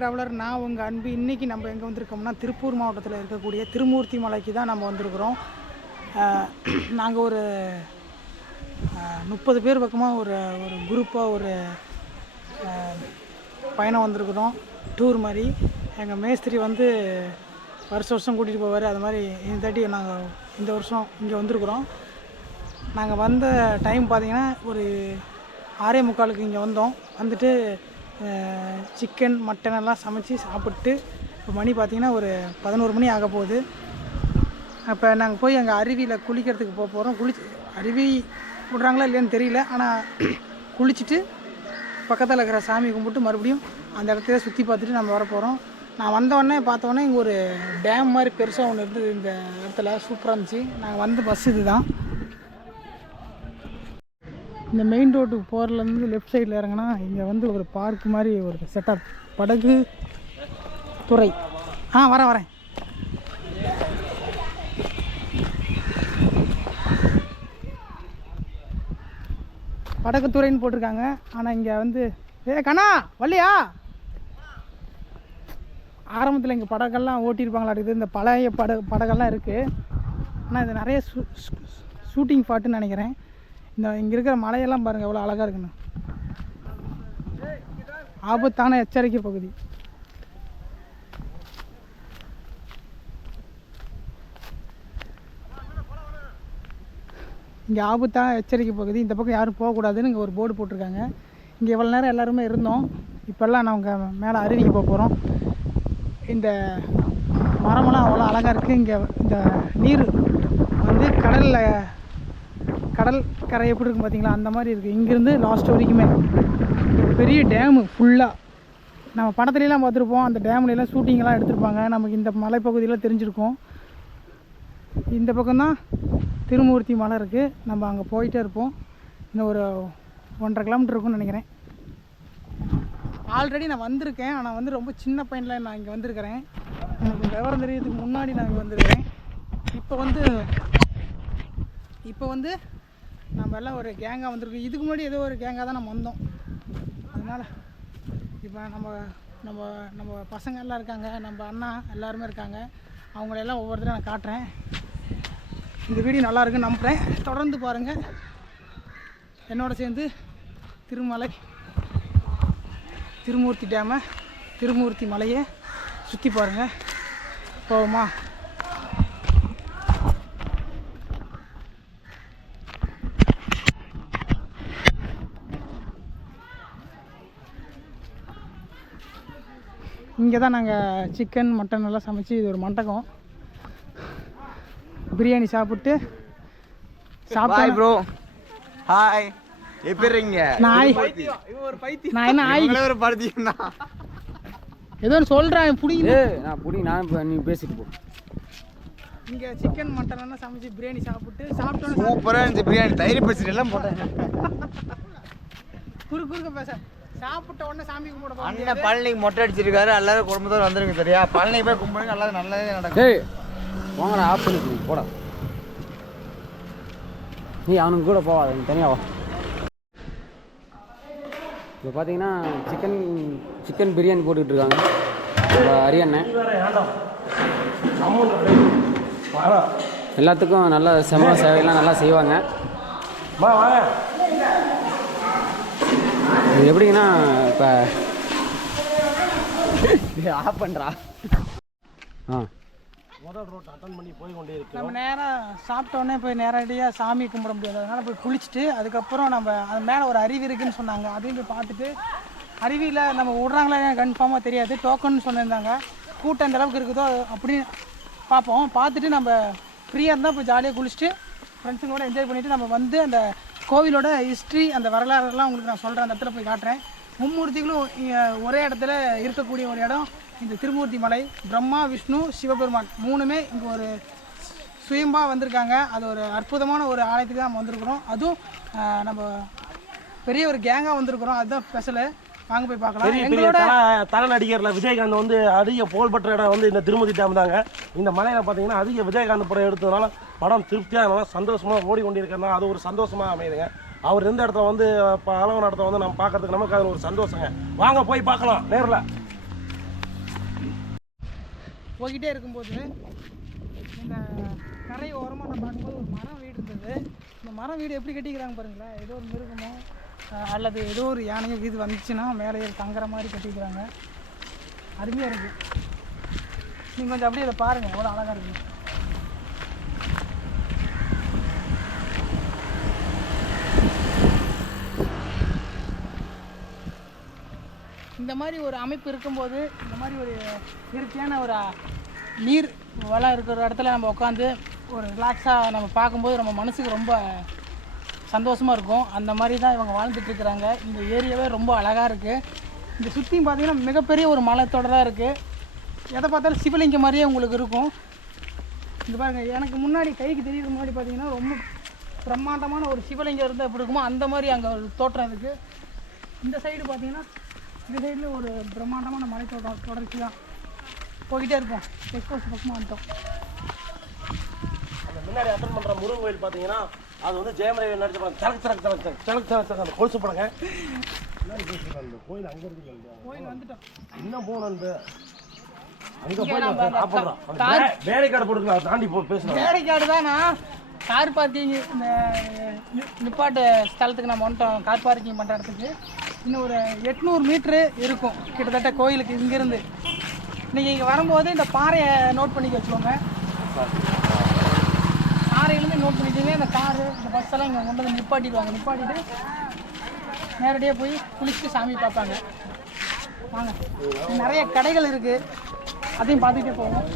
Traveller. நான் உங்கள் அன்பு. இன்றைக்கி நம்ம எங்கே வந்திருக்கோம்னா திருப்பூர் மாவட்டத்தில் இருக்கக்கூடிய திருமூர்த்தி மலைக்கு தான் நம்ம வந்திருக்கிறோம். நாங்கள் ஒரு 30 பேர் பக்கமாக ஒரு குரூப்பாக ஒரு பயணம் வந்திருக்கிறோம். டூர் மாதிரி. எங்கள் மேஸ்திரி வந்து வருஷம் கூட்டிகிட்டு போவார். அது மாதிரி இந்த தாட்டி நாங்கள் இந்த வருஷம் இங்கே வந்திருக்கிறோம். நாங்கள் வந்த டைம் பார்த்திங்கன்னா ஒரு 6:45 இங்கே வந்தோம். வந்துட்டு சிக்கன் மட்டன் எல்லாம் சமைச்சி சாப்பிட்டு இப்போ மணி பார்த்திங்கன்னா ஒரு 11 மணி ஆக போகுது. அப்போ நாங்கள் போய் அங்கே அருவியில் குளிக்கிறதுக்கு போகிறோம். அருவி விட்றாங்களா இல்லையான்னு தெரியல. ஆனால் குளிச்சுட்டு பக்கத்தில் இருக்கிற சாமி கும்பிட்டு மறுபடியும் அந்த இடத்துல சுற்றி பார்த்துட்டு நம்ம வர போகிறோம். நான் வந்தோடனே பார்த்தோன்னே இங்கே ஒரு டேம் மாதிரி பெருசாக ஒன்று இருந்தது. இந்த இடத்துல சூப்பராக இருந்துச்சு. நாங்கள் வந்து பஸ் இது தான். இந்த மெயின் ரோட்டுக்கு போகிறதுலேருந்து லெஃப்ட் சைடில் இறங்கினா இங்கே வந்து ஒரு பார்க் மாதிரி ஒரு செட்டப். படகு துறை. வரேன். படகுத்துறைன்னு போட்டிருக்காங்க. ஆனால் இங்கே வந்து கண்ணா வள்ளியா ஆரம்பத்தில் இங்கே படகெல்லாம் ஓட்டியிருப்பாங்களா இருக்குது. இந்த பழைய படகெல்லாம் இருக்குது. ஆனால் இது நிறைய ஷூட்டிங் ஸ்பாட்டுன்னு நினைக்கிறேன். இங்கே இருக்கிற மலையெல்லாம் பாருங்கள் எவ்வளோ அழகாக இருக்குன்னு. ஆபத்தான எச்சரிக்கை பகுதி. இங்கே ஆபத்தான எச்சரிக்கை பகுதி. இந்த பக்கம் யாரும் போகக்கூடாதுன்னு இங்கே ஒரு போர்டு போட்டிருக்காங்க. இங்கே எவ்வளோ நேரம் எல்லாருமே இருந்தோம். இப்போல்லாம் நாங்கள் மேலே அருவிக்கு போக போகிறோம். இந்த மரமெல்லாம் அவ்வளோ அழகாக இருக்குது. இங்கே இந்த நீர் வந்து கடல் கரை எப்படி இருக்கும் பார்த்தீங்களா, அந்த மாதிரி இருக்குது. இங்கேருந்து லாஸ்ட் வரைக்குமே பெரிய டேமு ஃபுல்லாக. நம்ம படத்துலலாம் பார்த்துருப்போம். அந்த டேம்லாம் ஷூட்டிங்கெல்லாம் எடுத்திருப்பாங்க. நமக்கு இந்த மலைப்பகுதியில் தெரிஞ்சிருக்கும். இந்த பக்கம்தான் திருமூர்த்தி மலை இருக்குது. நம்ம அங்கே போயிட்டே இருப்போம். இன்னும் ஒரு 1.5 கிலோமீட்டர் இருக்கும்னு நினைக்கிறேன். ஆல்ரெடி நான் வந்திருக்கேன். ஆனால் வந்து ரொம்ப சின்ன பையனில் நான் இங்கே வந்திருக்கிறேன். எனக்கு விவரம் தெரியறதுக்கு முன்னாடி நான் இங்கே வந்திருக்கிறேன். இப்போ வந்து நம்ம எல்லாம் ஒரு கேங்காக வந்திருக்கோம். இதுக்கு முன்னாடி ஏதோ ஒரு கேங்காக தான் நம்ம வந்தோம். அதனால் இப்போ நம்ம பசங்க எல்லாம் இருக்காங்க. நம்ம அண்ணா எல்லாருமே இருக்காங்க. அவங்களெல்லாம் ஒவ்வொருத்தரும் நான் காட்டுறேன். இந்த வீடியோ நல்லா இருக்குன்னு நம்புகிறேன். தொடர்ந்து பாருங்கள். என்னோட சேர்ந்து திருமூர்த்தி டேமை, திருமூர்த்தி மலையை சுற்றி பாருங்கள். போவோமா? இங்கே தான் நாங்கள் சிக்கன் மட்டன் எல்லாம் சமைச்சு, இது ஒரு மண்டபம், பிரியாணி சாப்பிட்டு ஹாய் ப்ரோ. ஹாய். எப்படிங்க? நான் என்ன ஒரு படுத்தினா ஏதோ சொல்கிறேன். நீ பேசிட்டு போ. இங்கே சிக்கன் மட்டன் எல்லாம் சமைச்சு பிரியாணி சாப்பிட்டோம். சூப்பராக இருந்துச்சு பிரியாணி. தயிர் பச்சடி எல்லாம் போட்டேன். குறுக்க பேச சாப்பிட்ட உடனே சாமி கும்பிட போறோம். அண்ணன் பழனிக்கு மொட்டை அடிச்சிருக்காரு. எல்லாரும் குடும்பத்தோட வந்துருங்க. சரியா? பழனிக்கு போய் கும்பிடுங்க. எல்லாரும் நல்லதே நடக்கும். போங்கடா, ஆஃப் பண்ணி போடா. நீ அவனுக்கு கூட போவாத, நீ தனியாக வா. இப்போ பார்த்தீங்கன்னா சிக்கன் பிரியாணி போட்டுக்கிட்டு இருக்காங்க அரியண்ணன். எல்லாத்துக்கும் நல்ல செம்ம சேவையெல்லாம் நல்லா செய்வாங்க. இது எப்படிங்கன்னா இப்போ ஆஃப் பண்ணுறா. முதல் ரோட் அட்டன் பண்ணி போய் கொண்டே இருக்கு. நம்ம நேராக சாப்பிட்டோன்னே போய் நேரடியாக சாமி கும்பிட முடியாது. அதனால் போய் குளிச்சுட்டு அதுக்கப்புறம் நம்ம அது மேலே ஒரு அருவி இருக்குதுன்னு சொன்னாங்க. அதையும் போய் பார்த்துட்டு, அருவியில் நம்ம விட்றாங்களா கன்ஃபார்மாக தெரியாது. டோக்கன் சொல்லியிருந்தாங்க. கூட்டம் எந்த அளவுக்கு இருக்குதோ அப்படின்னு பார்ப்போம். பார்த்துட்டு நம்ம ஃப்ரீயாக இருந்தால் போய் ஜாலியாக குளிச்சுட்டு ஃப்ரெண்ட்ஸுங்களோட என்ஜாய் பண்ணிவிட்டு நம்ம வந்து அந்த கோவிலோட ஹிஸ்ட்ரி, அந்த வரலாறுலாம் உங்களுக்கு நான் சொல்கிறேன். அந்த இடத்துல போய் காட்டுறேன். மும்மூர்த்திகளும் ஒரே இடத்துல இருக்கக்கூடிய ஒரு இடம் இந்த திருமூர்த்தி மலை. பிரம்மா, விஷ்ணு, சிவபெருமான் 3மே இங்கே ஒரு சுயம்பாக வந்திருக்காங்க. அது ஒரு அற்புதமான ஒரு ஆலயத்துக்கு தான் நம்ம வந்திருக்கிறோம். அதுவும் நம்ம பெரிய ஒரு கேங்காக வந்திருக்கிறோம். அதுதான் ஸ்பெஷலு. வாங்க போய் பார்க்கலாம். எங்களோட தலை நடிகரில் விஜயகாந்த் வந்து அதிக புகழ்பெற்ற இடம் வந்து இந்த திருமதி டேம் தாங்க. இந்த மலையில் பார்த்தீங்கன்னா அதிக விஜயகாந்த் படம் எடுத்ததுனால படம் திருப்தியாக நல்லா சந்தோஷமாக ஓடிக்கொண்டிருக்கிறதுனால அது ஒரு சந்தோஷமாக அமையுதுங்க. அவர் இருந்த இடத்துல வந்து அளவு இடத்துல வந்து நம்ம பார்க்கறதுக்கு நமக்கு அது ஒரு சந்தோஷங்க. வாங்க போய் பார்க்கலாம் நேரில். போய்கிட்டே இருக்கும்போது இந்த கரை ஓரமாக நான் பார்க்கும்போது ஒரு மரம் வீடு இருந்தது. இந்த மரம் வீடு எப்படி கட்டிக்கிறாங்க பாருங்களேன். ஏதோ ஒரு மிருகமோ அல்லது ஏதோ ஒரு யானையோ இது வந்துச்சுன்னா மேலே தங்குற மாதிரி கட்டிக்கிறாங்க. அருமையாக இருக்குது. நீங்கள் கொஞ்சம் அப்படியே இதை பாருங்கள், எவ்வளோ அழகாக இருக்குது. இந்த மாதிரி ஒரு அமைப்பு இருக்கும்போது, இந்த மாதிரி ஒரு இயற்கையான ஒரு நீர் வளம் இருக்கிற இடத்துல நம்ம உட்காந்து ஒரு ரிலாக்ஸாக நம்ம பார்க்கும்போது நம்ம மனசுக்கு ரொம்ப சந்தோஷமாக இருக்கும். அந்த மாதிரி தான் இவங்க வாழ்ந்துட்டுருக்குறாங்க. இந்த ஏரியாவே ரொம்ப அழகாக இருக்குது. இந்த சுற்றியும் பார்த்திங்கன்னா மிகப்பெரிய ஒரு மலைத்தொடராக இருக்குது. எதை பார்த்தாலும் சிவலிங்கம் மாதிரியே உங்களுக்கு இருக்கும். இந்த பாருங்கள், எனக்கு முன்னாடி கைக்கு தெரியுற முன்னாடி பார்த்திங்கன்னா ரொம்ப பிரம்மாண்டமான ஒரு சிவலிங்கம் இருந்தால் எப்படி இருக்குமோ அந்த மாதிரி அங்கே ஒரு தோற்றம் இருக்குது. இந்த சைடு பார்த்திங்கன்னா இந்த சைடில் ஒரு பிரம்மாண்டமான மலை தொடர்ச்சி தான். போய்கிட்டே இருப்போம். செக் போஸ்ட் பக்கமாக வந்துட்டோம். அந்த முன்னாடி அட்டன் பண்ணுற முருகன் கோயில் பார்த்தீங்கன்னா அது வந்து ஜெயமரவி நடிச்ச சலக்கு அந்த கொலுசு படங்க. அந்த கோயில் அங்கே இருக்கு. கோயில் வந்துட்டோம். இன்னும் போகணும். அங்கே போய் வேலைக்காடு போட்டுக்கலாம். தாண்டி பேசுகிறோம். வேலைக்காடு தானா கார் பார்க்கிங் இந்த நிப்பாட்டு ஸ்தலத்துக்கு நம்ம வந்துட்டோம். கார் பார்க்கிங் பண்ணுற இடத்துக்கு இன்னும் ஒரு 800 மீட்ரு இருக்கும் கிட்டத்தட்ட கோயிலுக்கு இங்கேருந்து. நீங்கள் இங்கே வரும்போது இந்த பாறையை நோட் பண்ணி வச்சுக்கோங்க. பாறையிலேருந்து நோட் பண்ணிட்டீங்க. இந்த காரு இந்த பஸ்ஸெல்லாம் இங்கே கொண்டு வந்து நிப்பாட்டிடுவாங்க. நிப்பாட்டிட்டு நேரடியாக போய் குளிச்சுட்டு சாமி பார்ப்பாங்க. வாங்க, நிறைய கடைகள் இருக்குது, அதையும் பார்த்துக்கிட்டே போவோம்.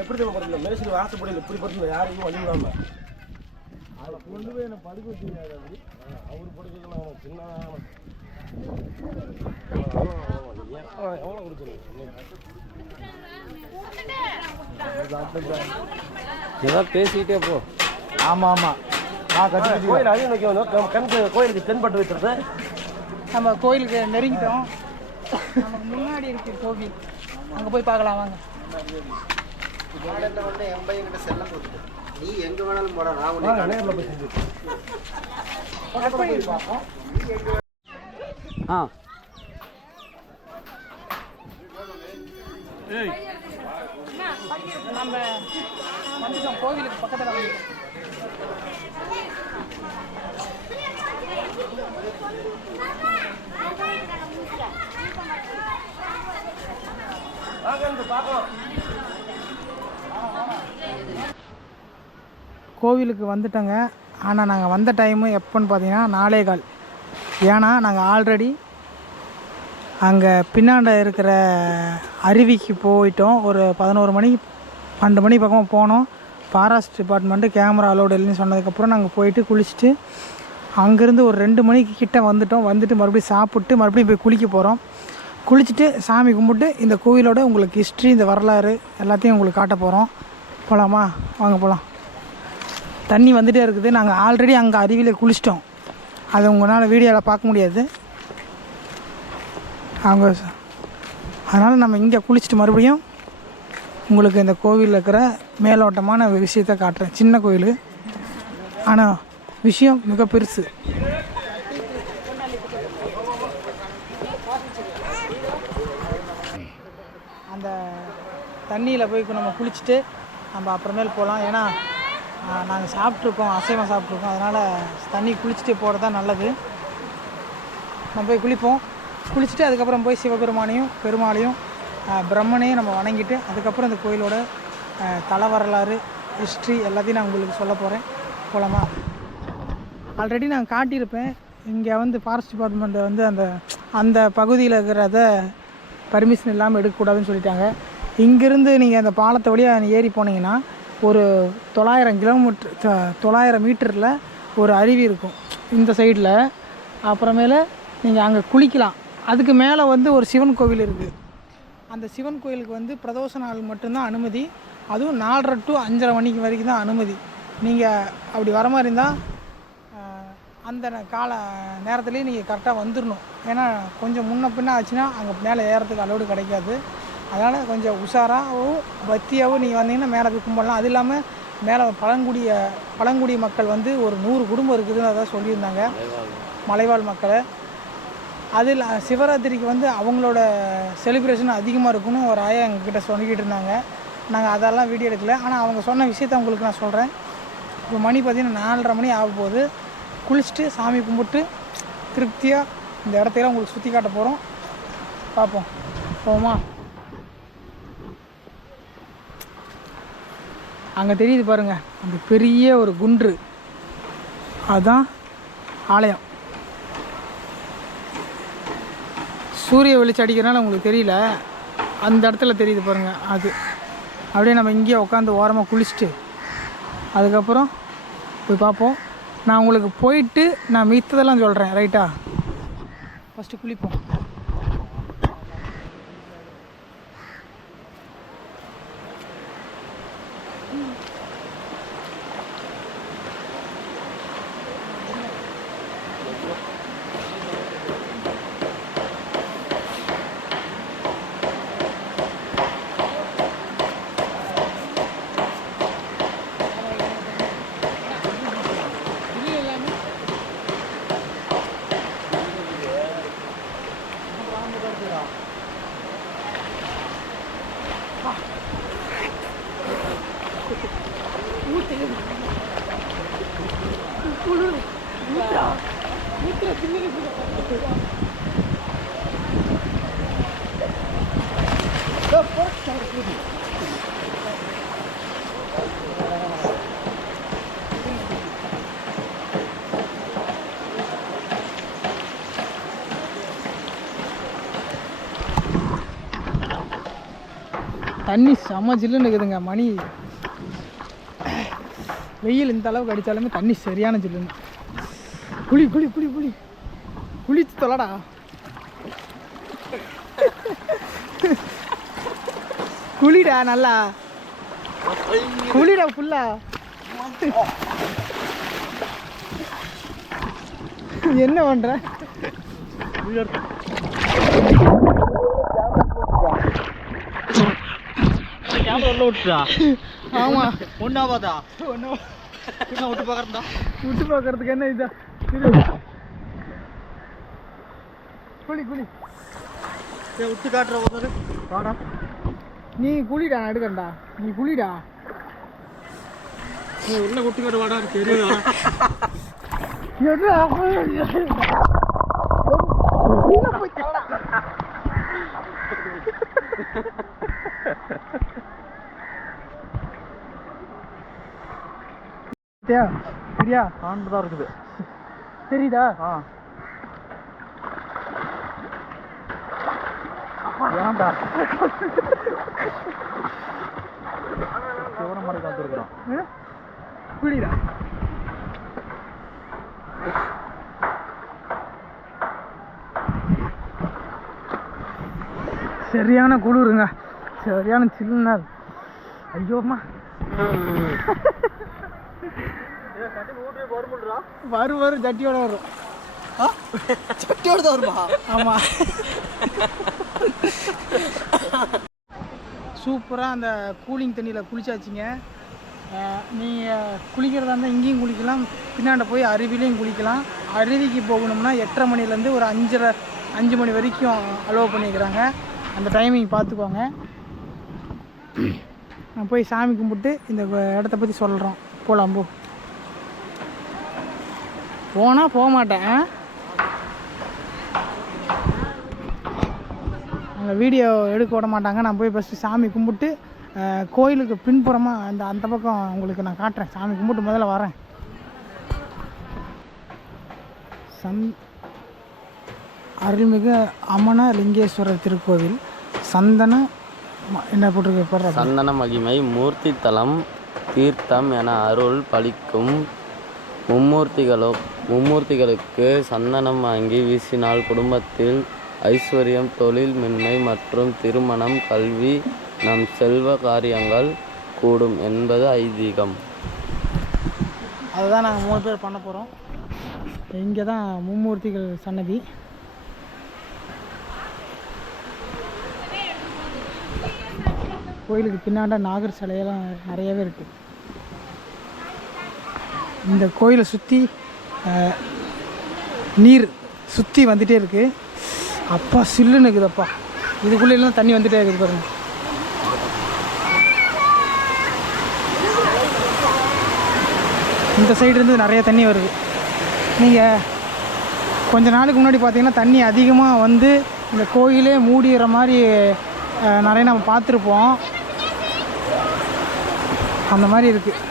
எப்படி படுத்தல மேசில் வாசப்படியில் எப்படி படுத்தல யாருக்கும் வழி இல்லாம அதை கொண்டு போய் என்ன படுக்க வச்சுருக்காரு. அப்படி அவர் படுக்கலாம் சின்ன எவ்வளோ கொடுத்துருங்க ஏதாவது பேசிக்கிட்டே போ. ஆமாம் ஆமாம். கோயில் அதையும் வைக்கணும். கணக்கு கோயிலுக்கு தென்பட்டு வைக்கிறது. நம்ம கோயிலுக்கு நெருங்கிட்டோம். நமக்கு முன்னாடி இருக்கு கோவில், அங்கே போய் பார்க்கலாம் வாங்க. நீ எங்க வேணாலும் போட, நான் நேரில் போய் செஞ்சு. நம்ம வந்துட்டோம், கோவிலுக்கு பக்கத்தில் வந்துட்டோம். கோவிலுக்கு வந்துட்டோங்க. ஆனால் நாங்கள் வந்த டைமு எப்போன்னு பார்த்தீங்கன்னா 4:15. ஏன்னா நாங்கள் ஆல்ரெடி அங்கே பின்னாண்ட இருக்கிற அருவிக்கு போயிட்டோம். ஒரு 11 மணி 12 மணி பக்கமாக போனோம். ஃபாரஸ்ட் டிபார்ட்மெண்ட்டு கேமரா அலோடு இல்லைன்னு சொன்னதுக்கப்புறம் நாங்கள் போயிட்டு குளிச்சுட்டு அங்கேருந்து ஒரு 2 மணிக்கு கிட்டே வந்துட்டோம். வந்துட்டு மறுபடியும் சாப்பிட்டு மறுபடியும் போய் குளிக்க போகிறோம். குளிச்சுட்டு சாமி கும்பிட்டு இந்த கோவிலோட உங்களுக்கு ஹிஸ்ட்ரி, இந்த வரலாறு எல்லாத்தையும் உங்களுக்கு காட்ட போகிறோம். போகலாமா? வாங்க போகலாம். தண்ணி வந்துகிட்டே இருக்குது. நாங்கள் ஆல்ரெடி அங்கே அருவியில் குளிச்சிட்டோம். அதை உங்களால் வீடியோவில் பார்க்க முடியாது அவங்க. அதனால் நம்ம இங்கே குளிச்சுட்டு மறுபடியும் உங்களுக்கு இந்த கோவிலில் இருக்கிற மேலோட்டமான விஷயத்தை காட்டுறேன். சின்ன கோவில், ஆனால் விஷயம் மிக பெருசு. அந்த தண்ணியில் போய் நம்ம குளிச்சுட்டு நம்ம அப்புறமேல் போகலாம். ஏன்னா நாங்கள் சாப்பிட்ருக்கோம், அசைவம் சாப்பிட்ருக்கோம். அதனால் தண்ணி குளிச்சுட்டு போகிறது தான் நல்லது. நம்ம போய் குளிப்போம். குளிச்சுட்டு அதுக்கப்புறம் போய் சிவபெருமானையும் பெருமாளையும் பிரம்மனையும் நம்ம வணங்கிட்டு அதுக்கப்புறம் இந்த கோயிலோட தல வரலாறு, ஹிஸ்ட்ரி எல்லாத்தையும் நான் உங்களுக்கு சொல்ல போகிறேன். போகலாமா? ஆல்ரெடி நான் காட்டியிருப்பேன். இங்கே வந்து ஃபாரஸ்ட் டிபார்ட்மெண்ட் வந்து அந்த பகுதியில் இருக்கிறத பர்மிஷன் இல்லாமல் எடுக்கக்கூடாதுன்னு சொல்லிட்டாங்க. இங்கேருந்து நீங்கள் அந்த பாலத்தை வழியாக ஏறி போனீங்கன்னா ஒரு 900 மீட்டரில் ஒரு அருவி இருக்கும் இந்த சைடில். அப்புறமேல நீங்கள் அங்கே குளிக்கலாம். அதுக்கு மேலே வந்து ஒரு சிவன் கோவில் இருக்குது. அந்த சிவன் கோயிலுக்கு வந்து பிரதோஷ நாள் மட்டும்தான் அனுமதி. அதுவும் 4:30 to 5:30 மணிக்கு வரைக்கும் தான் அனுமதி. நீங்கள் அப்படி வர மாதிரி இருந்தால் அந்த கால நேரத்துலேயே நீங்கள் கரெக்டாக வந்துடணும். ஏன்னா கொஞ்சம் முன்ன பின்ன ஆச்சுன்னா அங்கே மேலே ஏறத்துக்கு அலோடு கிடைக்காது. அதனால் கொஞ்சம் உஷாராகவும் பக்தியாகவும் நீங்கள் வந்தீங்கன்னா மேலே போய் கும்பிடலாம். அது இல்லாமல் மேலே பழங்குடி மக்கள் வந்து ஒரு 100 குடும்பம் இருக்குதுன்னு அதான் சொல்லியிருந்தாங்க, மலைவாழ் மக்களை. அதில் சிவராத்திரிக்கு வந்து அவங்களோட செலிப்ரேஷன் அதிகமாக இருக்குன்னு ஒரு ஆயா எங்ககிட்ட சொல்லிக்கிட்டு இருந்தாங்க. நாங்கள் அதெல்லாம் வீடியோ எடுக்கல. ஆனால் அவங்க சொன்ன விஷயத்த உங்களுக்கு நான் சொல்கிறேன். இப்போ மணி பார்த்திங்கன்னா 4:30 மணி ஆக போகுது. குளிச்சுட்டு சாமி கும்பிட்டு திருப்தியாக இந்த இடத்தையெல்லாம் உங்களுக்கு சுற்றி காட்ட போகிறோம். பார்ப்போம், போவோமா? அங்கே தெரியுது பாருங்கள், அந்த பெரிய ஒரு குன்று, அதுதான் ஆலயம். சூரிய வெளிச்சம் அடிக்கிறனால உங்களுக்கு தெரியல, அந்த இடத்துல தெரியுது பாருங்கள். அது அப்படியே நம்ம இங்கேயே உட்காந்து ஓரமாக குளிச்சுட்டு அதுக்கப்புறம் போய் பார்ப்போம். நான் உங்களுக்கு போயிட்டு நான் மித்ததெல்லாம் சொல்கிறேன், ரைட்டா? ஃபஸ்ட்டு குளிப்போம். தண்ணி செம்ம ஜில்லுன்னு இருக்குதுங்க. மணி வெயில் இந்த அளவுக்கு அடித்தாலுமே தண்ணி சரியான ஜில்லுன்னு. குளி குளி குளி குளி குளிச்சு தொலைடா. குளிடா, நல்லா குளிடா ஃபுல்லா. என்ன பண்ற? ஆமா, ஒன்னாவதா விட்டு பார்க்கறதுக்கு என்ன இதா? குளி குளி விட்டு காட்டுற போது வாடா. நீ குளிடா, நான் எடுக்கண்டா. நீ குளிடா, நீ உள்ள விட்டு காட்டு வாடா. தெரியும் சரியா? ஆண்டுதான் இருக்குது, தெரியுதா? ஏன்டா சிவன மாதிரி காத்துருக்குறோம். குளிடா. சரியான குளிருங்க, சரியான சில்லுன்னா. ஐயோம்மா, வரும் சட்டியோட வரும். சட்டியோட தான் வருமா? ஆமாம், சூப்பராக அந்த கூலிங் தண்ணியில் குளிச்சாச்சுங்க. நீங்கள் குளிக்கிறதா இருந்தால் இங்கேயும் குளிக்கலாம், பின்னாண்ட போய் அருவிலையும் குளிக்கலாம். அருவிக்கு போகணும்னா 8:30 மணிலேருந்து ஒரு 5 மணி வரைக்கும் அலோவ் பண்ணிக்கிறாங்க. அந்த டைமிங் பார்த்துக்கோங்க. நான் போய் சாமி கும்பிட்டு இந்த இடத்த பற்றி சொல்கிறோம். போகலாம், போனால் போக மாட்டேன். அங்கே வீடியோ எடுக்க விட மாட்டாங்க. நான் போய் ஃபஸ்ட்டு சாமி கும்பிட்டு கோயிலுக்கு பின்புறமாக அந்த பக்கம் உங்களுக்கு நான் காட்டுறேன். சாமி கும்பிட்டு முதல்ல வரேன். அருள்மிகு அமனலிங்கேஸ்வரர் திருக்கோவில் சந்தன என்ன போட்டிருக்க? சந்தன மகிமை மூர்த்தி தலம் தீர்த்தம் என அருள் பலிக்கும் மும்மூர்த்திகளுக்கு சந்தனம் வாங்கி வீசினால் குடும்பத்தில் ஐஸ்வர்யம், தொழில் மென்மை மற்றும் திருமணம், கல்வி, நம் செல்வ காரியங்கள் கூடும் என்பது ஐதீகம். அதுதான் நாங்கள் 3 பேர் பண்ண போகிறோம். இங்கே தான் மும்மூர்த்திகள் சன்னதி. கோயிலுக்கு பின்னாண்ட நாகர் சிலையெல்லாம் நிறையவே இருக்குது. இந்த கோயிலை சுற்றி நீர் சுற்றி வந்துகிட்டே இருக்குது. அப்பா சில்லுன்னு இருக்குதுப்பா. இதுக்குள்ளே எல்லாம் தண்ணி வந்துகிட்டே இருக்குது பாருங்கள். இந்த சைடு இருந்து நிறைய தண்ணி வருது. நீங்கள் கொஞ்ச நாளுக்கு முன்னாடி பார்த்தீங்கன்னா தண்ணி அதிகமாக வந்து இந்த கோயிலே மூடிகிற மாதிரி நிறைய நம்ம பார்த்துருப்போம். அந்த மாதிரி இருக்குது.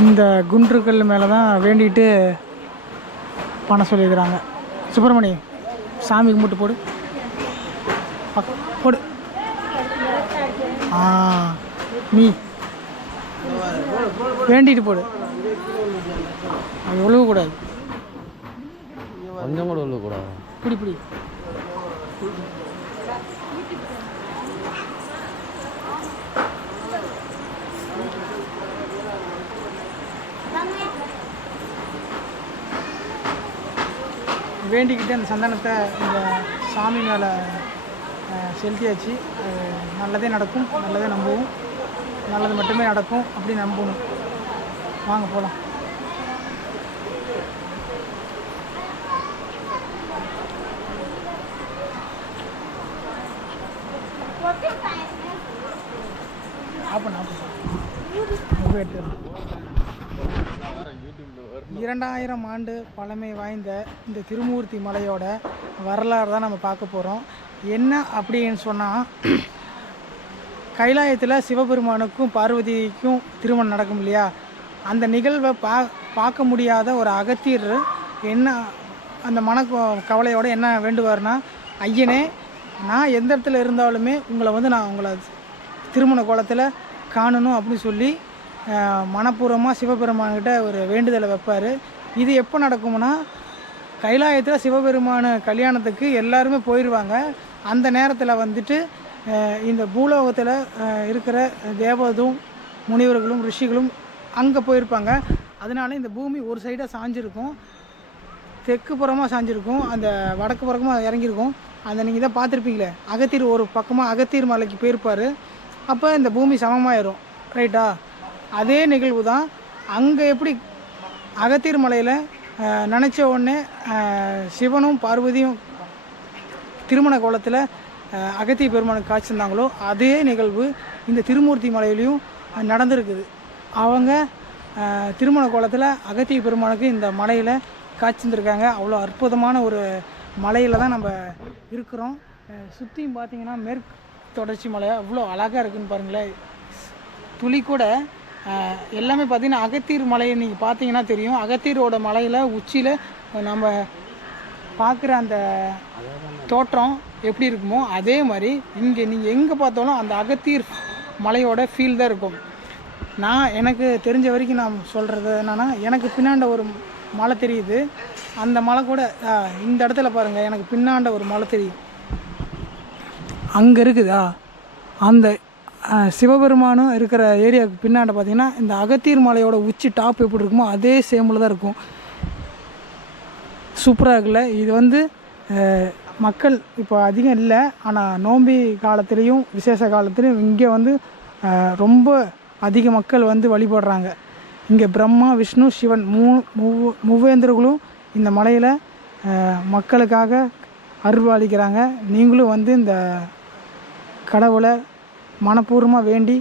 இந்த குன்றுக்கல் மேலே தான் வேண்டிட்டு பண்ண சொல்லியிருக்கிறாங்க. சுப்பிரமணி சாமி கும்பிட்டு போடு போடு. நீ வேண்டிட்டு போடு. அது ஒழுகக்கூடாது, கொஞ்சம் கூட ஒழுகக்கூடாது. பிடி பிடி. வேண்டிக்கிட்டு அந்த சந்தனத்தை இந்த சாமி மேலே செலுத்தியாச்சு. நல்லதே நடக்கும், நல்லதே நம்புவோம், நல்லது மட்டுமே நடக்கும் அப்படி நம்பணும். வாங்க போகலாம். ஆப்பண்ணா 2000 ஆண்டு பழமை வாய்ந்த இந்த திருமூர்த்தி மலையோட வரலாறு தான் நம்ம பார்க்க போகிறோம். என்ன அப்படின்னு சொன்னால், கைலாயத்தில் சிவபெருமானுக்கும் பார்வதிக்கும் திருமணம் நடக்கும் இல்லையா, அந்த நிகழ்வை பார்க்க முடியாத ஒரு அகத்தியர் என்ன அந்த கவலையோடு என்ன வேண்டுவார்னா, ஐயனே நான் எந்த இடத்துல இருந்தாலுமே உங்களை வந்து நான் உங்களை திருமண கோலத்தில் காணணும் அப்படின்னு சொல்லி மனப்பூர்வமாக சிவபெருமான்கிட்ட ஒரு வேண்டுதலை வைப்பார். இது எப்போ நடக்கும்னா, கைலாயத்தில் சிவபெருமான கல்யாணத்துக்கு எல்லாருமே போயிடுவாங்க. அந்த நேரத்தில் வந்துட்டு இந்த பூலோகத்தில் இருக்கிற தேவதும் முனிவர்களும் ரிஷிகளும் அங்கே போயிருப்பாங்க. அதனால இந்த பூமி ஒரு சைடாக சாஞ்சிருக்கும், தெற்கு புறமாக சாஞ்சிருக்கும், அந்த வடக்கு புறமாக இறங்கியிருக்கும். அந்த நீங்கள் தான் பார்த்துருப்பீங்களே, அகத்தீர் ஒரு பக்கமாக அகத்தீர் மலைக்கு போயிருப்பார். அப்போ இந்த பூமி சமமாயிரும், ரைட்டா? அதே நிகழ்வு தான் அங்கே. எப்படி அகத்தீர் மலையில் நினச்ச உடனே சிவனும் பார்வதியும் திருமண கோலத்தில் அகத்திய பெருமானுக்கு காட்சி தந்தாங்களோ, அதே நிகழ்வு இந்த திருமூர்த்தி மலையிலையும் நடந்திருக்குது. அவங்க திருமண கோலத்தில் அகத்திய பெருமானுக்கு இந்த மலையில் காட்சி தந்திருக்காங்க. அவ்வளோ அற்புதமான ஒரு மலையில் தான் நம்ம இருக்கிறோம். சுற்றியும் பார்த்திங்கன்னா மேற்கு தொடர்ச்சி மலை அவ்வளோ அழகாக இருக்குதுன்னு பாருங்களேன். துளி கூட எல்லாமே பார்த்திங்கன்னா அகத்தீர் மலையை நீங்கள் பார்த்தீங்கன்னா தெரியும். அகத்தீரோட மலையில் உச்சியில் நம்ம பார்க்குற அந்த தோற்றம் எப்படி இருக்குமோ அதே மாதிரி இங்கே நீங்கள் எங்கே பார்த்தாலும் அந்த அகத்தீர் மலையோட ஃபீல் தான் இருக்கும். எனக்கு தெரிஞ்ச வரைக்கும் நான் சொல்கிறது என்னென்னா, எனக்கு பின்னாண்ட ஒரு மலை தெரியுது. அந்த மலை கூட இந்த இடத்துல பாருங்கள், எனக்கு பின்னாண்ட ஒரு மலை தெரியும் அங்கே இருக்குதா. அந்த சிவபெருமானும் இருக்கிற ஏரியாவுக்கு பின்னாண்ட பார்த்திங்கன்னா இந்த அகத்தீர் மலையோட உச்சி டாப் எப்படி இருக்குமோ அதே சேமில் தான் இருக்கும். சூப்பராக இருக்குல்ல. இது வந்து மக்கள் இப்போ அதிகம் இல்லை, ஆனால் நோம்பி காலத்துலேயும் விசேஷ காலத்துலேயும் இங்கே வந்து ரொம்ப அதிக மக்கள் வந்து வழிபடுறாங்க. இங்கே பிரம்மா விஷ்ணு சிவன் மூவேந்தர்களும் இந்த மலையில் மக்களுக்காக அருள்வாளிக்கிறாங்க. நீங்களும் வந்து இந்த கடவுளை மனப்பூர்வமாக வேண்டி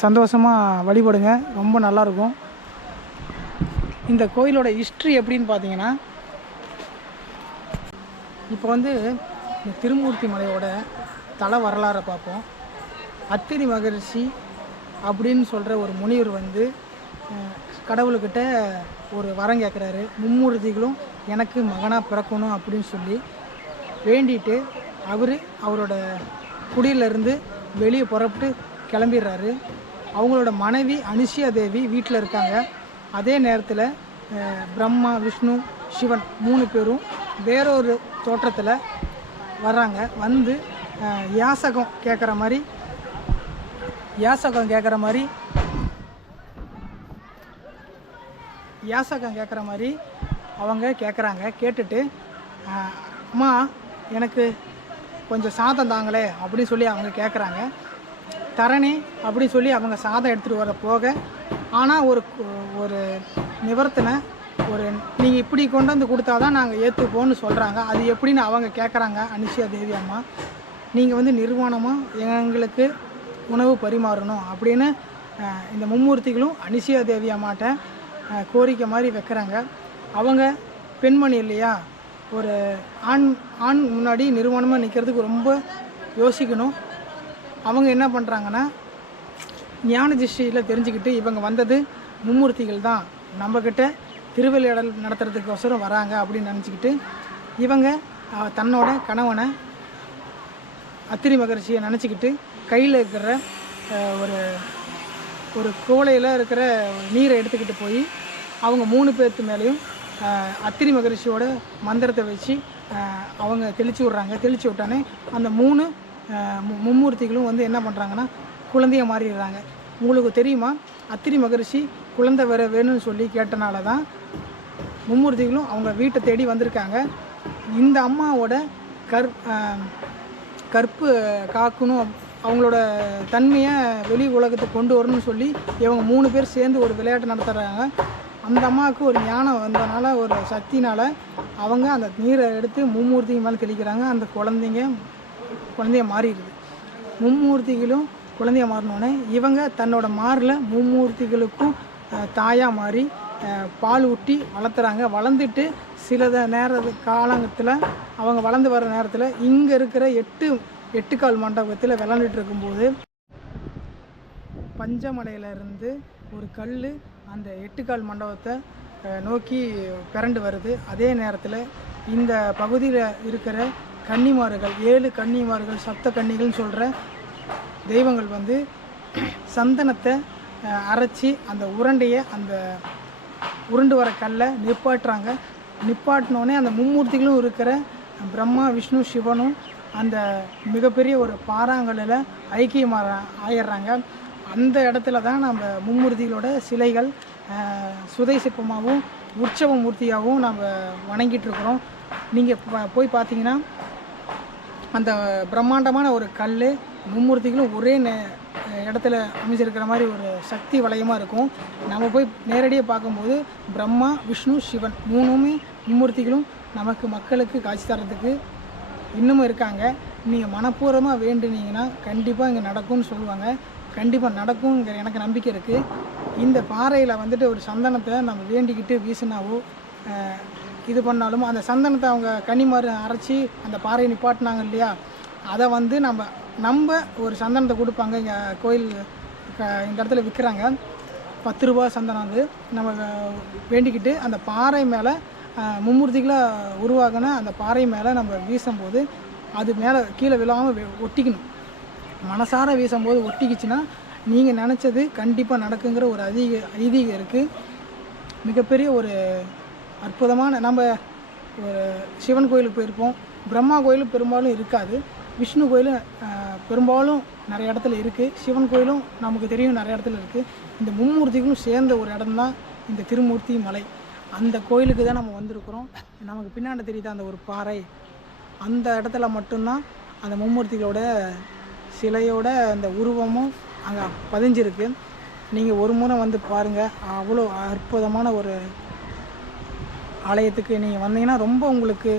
சந்தோஷமாக வழிபடுங்க, ரொம்ப நல்லாயிருக்கும். இந்த கோயிலோட ஹிஸ்ட்ரி எப்படின்னு பார்த்தீங்கன்னா, இப்போ வந்து இந்த திருமூர்த்தி மலையோட தல வரலாறை பார்ப்போம். அத்திரி மகரிஷி அப்படின்னு சொல்கிற ஒரு முனிவர் வந்து கடவுள்கிட்ட ஒரு வரம் கேட்குறாரு. மும்மூர்த்திகளும் எனக்கு மகனாக பிறக்கணும் அப்படின்னு சொல்லி வேண்டிட்டு அவரோட குடியிலேருந்து வெளியே புறப்பட்டு கிளம்பிடுறாரு. அவங்களோட மனைவி அனுசியா தேவி வீட்டில் இருக்காங்க. அதே நேரத்தில் பிரம்மா விஷ்ணு சிவன் 3 பேரும் வேறொரு தோற்றத்தில் வர்றாங்க. வந்து யாசகம் கேட்குற மாதிரி அவங்க கேட்குறாங்க. கேட்டுட்டு அம்மா எனக்கு கொஞ்சம் சாதம் தாங்களே அப்படின்னு சொல்லி அவங்க கேட்குறாங்க. தரணி அப்படின்னு சொல்லி அவங்க சாதம் எடுத்துகிட்டு வர போக, ஆனால் ஒரு நிவர்த்தனை நீங்கள் இப்படி கொண்டு வந்து கொடுத்தா தான் நாங்கள் ஏற்றுப்போன்னு சொல்கிறாங்க. அது எப்படின்னு அவங்க கேட்குறாங்க. அனிஷா தேவி அம்மா, நீங்கள் வந்து நிர்வாணமாக எங்களுக்கு உணவு பரிமாறணும் அப்படின்னு இந்த மும்மூர்த்திகளும் அனிஷா தேவி அம்மாட்ட கோரிக்கை மாதிரி வைக்கிறாங்க. அவங்க பெண்மணி இல்லையா, ஒரு ஆண் முன்னாடி நிர்வாணமாக நிற்கிறதுக்கு ரொம்ப யோசிக்கணும். அவங்க என்ன பண்ணுறாங்கன்னா, ஞான திருஷ்டியில் தெரிஞ்சுக்கிட்டு இவங்க வந்தது மும்மூர்த்திகள் தான் நம்மக்கிட்ட திருவிளையாடல் நடத்துறதுக்கோசரம் வராங்க அப்படின்னு நினச்சிக்கிட்டு இவங்க தன்னோட கணவனை அத்திரி மகரிஷியை நினச்சிக்கிட்டு கையில் இருக்கிற ஒரு கோலையில் இருக்கிற நீரை எடுத்துக்கிட்டு போய் அவங்க 3 பேர்த்து மேலேயும் அத்திரி மகரிஷியோட மந்திரத்தை வச்சு அவங்க தெளித்து விட்றாங்க. தெளித்து விட்டானே அந்த 3 மும்மூர்த்திகளும் வந்து என்ன பண்ணுறாங்கன்னா குழந்தைய மாறிடுறாங்க. உங்களுக்கு தெரியுமா, அத்திரி மகரிஷி குழந்தை வேணும்னு சொல்லி கேட்டனால தான் மும்மூர்த்திகளும் அவங்க வீட்டை தேடி வந்திருக்காங்க. இந்த அம்மாவோட கற்பு காக்கணும், அவங்களோட தன்மையை வெளி உலகத்துக்கு கொண்டு வரணும்னு சொல்லி இவங்க 3 பேர் சேர்ந்து ஒரு விளையாட்டு நடத்துகிறாங்க. அந்த அம்மாவுக்கு ஒரு ஞானம் வந்தனால, ஒரு சக்தினால் அவங்க அந்த நீரை எடுத்து மும்மூர்த்திக்கு மேலே தெளிக்கிறாங்க. அந்த குழந்தைய மாறிடுது. மும்மூர்த்திகளும் குழந்தைய மாறினோடனே இவங்க தன்னோட மாரில் மும்மூர்த்திகளுக்கும் தாயாக மாறி பால் ஊட்டி வளர்த்துறாங்க. வளர்ந்துட்டு சில காலத்தில் அவங்க வளர்ந்து வர நேரத்தில் இங்கே இருக்கிற 8 கால் மண்டபத்தில் விளாண்டுட்டு இருக்கும்போது பஞ்சமலையிலேருந்து ஒரு கல் அந்த 8 கால் மண்டபத்தை நோக்கி பிறண்டு வருது. அதே நேரத்தில் இந்த பகுதியில் இருக்கிற கன்னிமார்கள் 7 கன்னிமார்கள் சப்த கன்னிகள்னு சொல்கிற தெய்வங்கள் வந்து சந்தனத்தை அரைச்சி அந்த உருண்டையை அந்த உருண்டு வர கல்லை நிப்பாட்டுறாங்க. நிப்பாட்டினோடனே அந்த மும்மூர்த்திகளும் இருக்கிற பிரம்மா விஷ்ணு சிவனும் அந்த மிகப்பெரிய ஒரு பாறாங்கல்லில் ஐக்கியமாக ஆயிடுறாங்க. அந்த இடத்துல தான் நம்ம மும்மூர்த்திகளோட சிலைகள் சுதை சிற்பமாகவும் உற்சவ மூர்த்தியாகவும் நம்ம வணங்கிட்டுருக்குறோம். நீங்கள் போய் பார்த்தீங்கன்னா அந்த பிரம்மாண்டமான ஒரு கல் மும்மூர்த்திகளும் ஒரே இடத்துல அமைச்சிருக்கிற மாதிரி ஒரு சக்தி வளையமாக இருக்கும். நம்ம போய் நேரடியாக பார்க்கும்போது பிரம்மா விஷ்ணு சிவன் 3 மும்மூர்த்திகளும் நமக்கு மக்களுக்கு காட்சி தரத்துக்கு இன்னமும் இருக்காங்க. நீங்கள் மனப்பூர்வமாக வேண்டுனீங்கன்னா கண்டிப்பாக இங்கே நடக்கும்னு சொல்லுவாங்க. கண்டிப்பாக நடக்குங்கிற எனக்கு நம்பிக்கை இருக்குது. இந்த பாறையில் வந்துட்டு ஒரு சந்தனத்தை நம்ம வேண்டிக்கிட்டு வீசினாவோ இது பண்ணாலும் அந்த சந்தனத்தை அவங்க கன்னிமாறு அரைச்சி அந்த பாறையை நிப்பாட்டினாங்க இல்லையா, அதை வந்து நம்ம ஒரு சந்தனத்தை கொடுப்பாங்க. இங்கே கோயில் இந்த இடத்துல விற்கிறாங்க 10 ரூபா சந்தனம். வந்து நம்ம வேண்டிக்கிட்டு அந்த பாறை மேலே மும்மூர்த்திகளாக உருவாகின அந்த பாறை மேலே நம்ம வீசும்போது அது மேலே கீழே விழாமல் ஒட்டிக்கணும். மனசார வீசும்போது ஒட்டிக்கிச்சுன்னா நீங்கள் நினச்சது கண்டிப்பாக நடக்குங்கிற ஒரு ஐதீகம் இருக்குது. மிகப்பெரிய ஒரு அற்புதமான நம்ம ஒரு சிவன் கோயிலுக்கு போயிருப்போம். பிரம்மா கோயிலும் பெரும்பாலும் இருக்காது. விஷ்ணு கோயிலும் பெரும்பாலும் நிறைய இடத்துல இருக்குது. சிவன் கோயிலும் நமக்கு தெரியும் நிறைய இடத்துல இருக்குது. இந்த மும்மூர்த்திகளும் சேர்ந்த ஒரு இடம்தான் இந்த திருமூர்த்தி மலை. அந்த கோயிலுக்கு தான் நம்ம வந்திருக்கிறோம். நமக்கு பின்னாடி தெரியுது அந்த ஒரு பாறை, அந்த இடத்துல மட்டும்தான் அந்த மும்மூர்த்திகளோட சிலையோட அந்த உருவமும் அங்கே பதிஞ்சிருக்கு. நீங்கள் ஒரு முறை வந்து பாருங்கள், அவ்வளோ அற்புதமான ஒரு ஆலயத்துக்கு நீங்கள் வந்தீங்கன்னா ரொம்ப உங்களுக்கு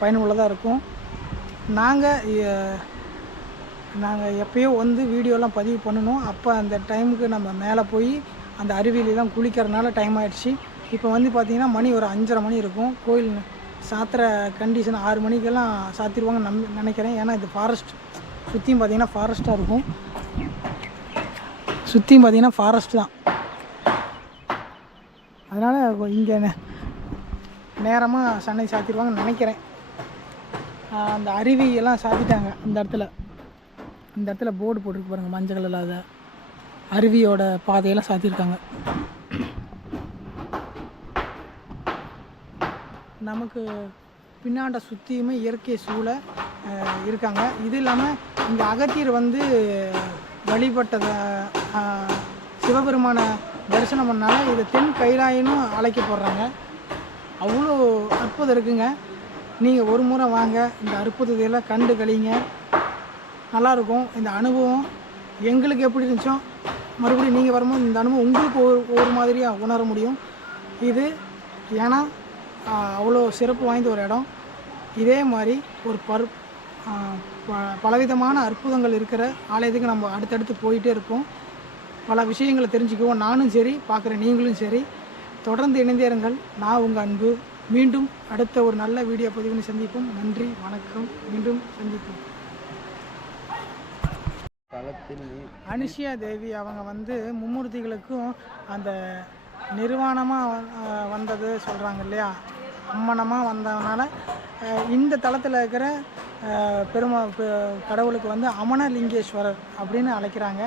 பயனுள்ளதாக இருக்கும். நாங்கள் எப்போயோ வந்து வீடியோலாம் பதிவு பண்ணணும். அப்போ அந்த டைமுக்கு நம்ம மேலே போய் அந்த அருவியிலாம் குளிக்கிறதுனால டைம் ஆகிடுச்சு. இப்போ வந்து பார்த்திங்கன்னா மணி ஒரு 5:30 மணி இருக்கும். கோயில் சாத்துற கண்டிஷன் 6 மணிக்கெல்லாம் சாத்திடுவாங்க நினைக்கிறேன். ஏன்னா இது ஃபாரஸ்ட் சுற்றியும் பார்த்திங்கன்னா ஃபாரஸ்ட்டாக இருக்கும். சுற்றியும் பார்த்திங்கன்னா ஃபாரஸ்ட் தான். அதனால் இங்கே நேரமாக சன்னை சாத்திடுவாங்கன்னு நினைக்கிறேன். அந்த அருவியெல்லாம் சாத்திட்டாங்க. இந்த இடத்துல போர்டு போட்டிருக்கு பாருங்கள், மஞ்சள் கலரில். அதை அருவியோட பாதையெல்லாம் சாத்தியிருக்காங்க. நமக்கு பின்னாண்ட சுற்றியுமே இயற்கை சூழ இருக்காங்க. இது இல்லாமல் இங்கே அகத்தியர் வந்து வழிபட்டதை சிவபெருமான தரிசனம் பண்ணால இது தென் கைலாயனும் அழைக்கப்படுறாங்க. அவ்வளோ அற்புதம் இருக்குங்க. நீங்கள் ஒரு முறை வாங்க, இந்த அற்புதத்தையெல்லாம் கண்டு கழிங்க. நல்லாயிருக்கும் இந்த அனுபவம். எங்களுக்கு எப்படி இருந்துச்சோ மறுபடியும் நீங்கள் வரும்போது இந்த அனுபவம் உங்களுக்கு ஒரு மாதிரியாக உணர முடியும். இது ஏன்னா அவ்வளோ சிறப்பு வாய்ந்த ஒரு இடம். இதே மாதிரி ஒரு பலவிதமான அற்புதங்கள் இருக்கிற ஆலயத்துக்கு நம்ம அடுத்தடுத்து போயிட்டே இருப்போம். பல விஷயங்களை தெரிஞ்சுக்குவோம். நானும் சரி, பார்க்குற நீங்களும் சரி. தொடர்ந்து இணைந்தே இருங்கள். நான் உங்கள் அன்பு. மீண்டும் அடுத்த ஒரு நல்ல வீடியோ பதிவுன்னு சந்திப்போம். நன்றி, வணக்கம். மீண்டும் சந்திப்போம். அனுஷியா தேவி அவங்க வந்து மும்மூர்த்திகளுக்கும் அந்த நிர்வாணமாக வந்தது சொல்கிறாங்க இல்லையா, அம்மனமாக வந்ததுனால இந்த தளத்தில் இருக்கிற கடவுளுக்கு வந்து அமனலிங்கேஸ்வரர் அப்படின்னு அழைக்கிறாங்க.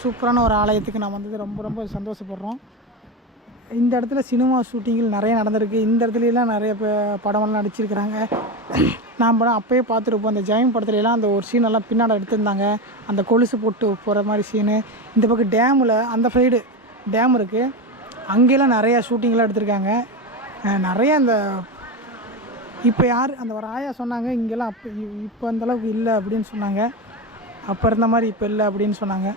சூப்பரான ஒரு ஆலயத்துக்கு நான் வந்தது ரொம்ப ரொம்ப சந்தோஷப்படுறோம். இந்த இடத்துல சினிமா ஷூட்டிங்கில் நிறைய நடந்திருக்கு. இந்த இடத்துலலாம் நிறைய படமெல்லாம் நடிச்சிருக்கிறாங்க. நாம் படம் அப்போயே பார்த்துருப்போம். அந்த ஜெயம் படத்துலலாம் அந்த ஒரு சீனெல்லாம் பின்னாடி எடுத்திருந்தாங்க. அந்த கொலுசு போட்டு போகிற மாதிரி சீனு. இந்த பக்கம் டேமில் அந்த சைடு டேம் இருக்குது, அங்கெல்லாம் நிறையா ஷூட்டிங்லாம் எடுத்திருக்காங்க. நிறைய அந்த இப்போ யார் அந்த ஒரு ஆயா சொன்னாங்க, இங்கெல்லாம் இப்போ அந்தளவுக்கு இல்லை அப்படின்னு சொன்னாங்க. அப்போ இருந்த மாதிரி இப்போ இல்லை அப்படின்னு சொன்னாங்க.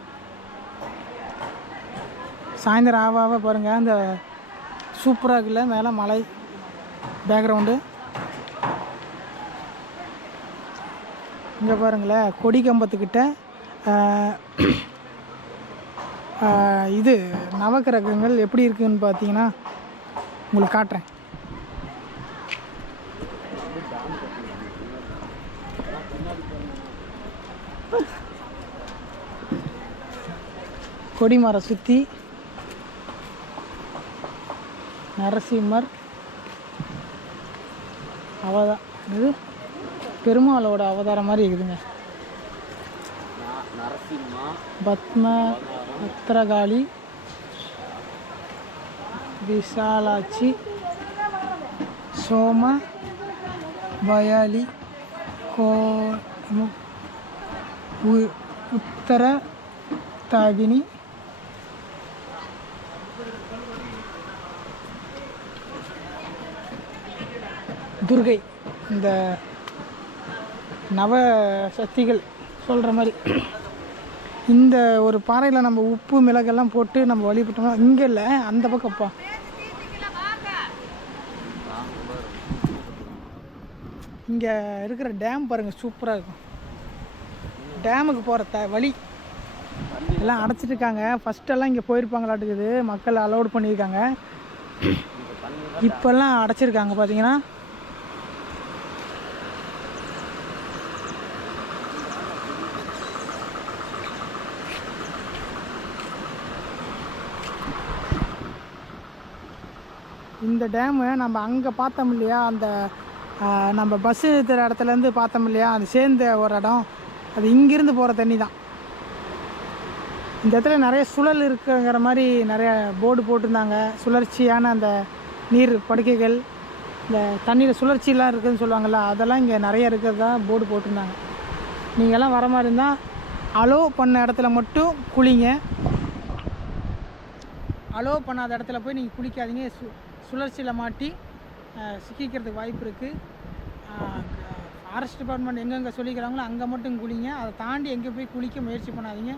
சாயந்தரம் ஆவாக பாருங்கள், அந்த சூப்பராக இருக்குல்ல, மேலே மலை பேக்ரவுண்டு. இங்கே பாருங்களேன், கொடி கம்பத்துக்கிட்ட இது நவக்கிரகங்கள் எப்படி இருக்குதுன்னு பார்த்தீங்கன்னா உங்களுக்கு காட்டுறேன். கொடிமரம் சுற்றி நரசிம்மர் அவதான் இது பெருமாளோட அவதாரம் மாதிரி இருக்குதுங்க. பத்ம பத்ரகாளி, விசாலாட்சி, சோம பயாலி, உத்தர தாகினி, துர்கை. இந்த நவ சக்திகள் சொல்கிற மாதிரி இந்த ஒரு பாறையில் நம்ம உப்பு மிளகெல்லாம் போட்டு நம்ம வழிபட்டோம்னா, இங்கே இல்லை அந்த பக்கம்ப்பா, இங்கே இருக்கிற டேம் பாருங்கள், சூப்பராக இருக்கும். டேமுக்கு போகிற வழி எல்லாம் அடைச்சிட்ருக்காங்க. ஃபஸ்ட்டெல்லாம் இங்கே போயிருப்பாங்களாட்டுக்குது, மக்கள் அலோடு பண்ணியிருக்காங்க. இப்போல்லாம் அடைச்சிருக்காங்க. பார்த்தீங்கன்னா இந்த டேமு நம்ம அங்கே பார்த்தோம் இல்லையா, அந்த நம்ம பஸ்ஸு நிறுத்துகிற இடத்துலேருந்து பார்த்தோம் இல்லையா, அது சேர்ந்த ஒரு இடம், அது இங்கேருந்து போகிற தண்ணி தான். இந்த இடத்துல நிறைய சுழல் இருக்குங்கிற மாதிரி நிறைய போர்டு போட்டிருந்தாங்க. சுழற்சியான அந்த நீர் படுக்கைகள், இந்த தண்ணியில் சுழற்சியெலாம் இருக்குதுன்னு சொல்லுவாங்கள்ல, அதெல்லாம் இங்கே நிறைய இருக்கிறதா போர்டு போட்டிருந்தாங்க. நீங்கள்லாம் வர மாதிரி இருந்தால் அலோ பண்ண இடத்துல மட்டும் குளிங்க. அலோ பண்ணாத இடத்துல போய் நீங்கள் குளிக்காதீங்க. சுழற்சியில் மாட்டி சிக்கிக்கிறதுக்கு வாய்ப்பு இருக்குது. ஃபாரஸ்ட் டிபார்ட்மெண்ட் எங்கெங்கே சொல்லிக்கிறாங்களோ அங்கே மட்டும் குளிங்க. அதை தாண்டி எங்கே போய் குளிக்க முயற்சி பண்ணாதீங்க.